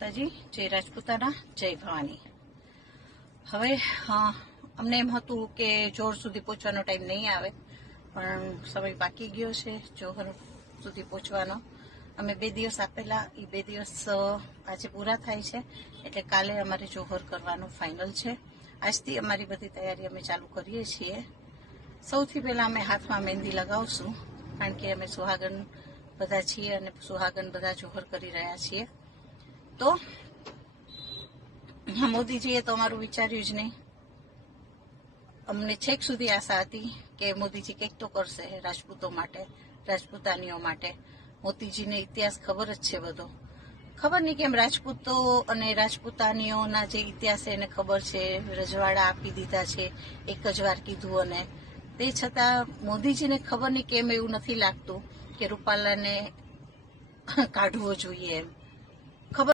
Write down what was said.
માતાજી, જય રાજપૂતાના, જય ભવાની. હવે અમને એમ હતું કે જોર સુધી પહોંચવાનો ટાઈમ નહીં આવે, પણ સમય બાકી ગયો છે જોહર સુધી પહોંચવાનો. અમે બે દિવસ આપેલા એ બે દિવસ આજે પૂરા થાય છે, એટલે કાલે અમારે જોહર કરવાનું ફાઇનલ છે. આજથી અમારી બધી તૈયારી અમે ચાલુ કરીએ છીએ. સૌથી પહેલા અમે હાથમાં મહેંદી લગાવશું, કારણ કે અમે સુહાગન બધા છીએ અને સુહાગન બધા જોહર કરી રહ્યા છીએ. તો? મોદીજીએ તો અમારું વિચાર્યું જ નહીં. અમને છેક સુધી આશા હતી કે મોદીજી કંઈક તો કરશે રાજપૂતો માટે, રાજપૂતાનીઓ માટે. મોદીજીને ઇતિહાસ ખબર જ છે બધો. ખબર નહીં કેમ રાજપૂતો અને રાજપૂતાનીઓના જે ઇતિહાસ એને ખબર છે, રજવાડા આપી દીધા છે, એક જ વાર કીધું અને તે છતાં મોદીજીને ખબર નહીં કેમ એવું નથી લાગતું કે રૂપાલાને કાઢવો જોઈએ એમ.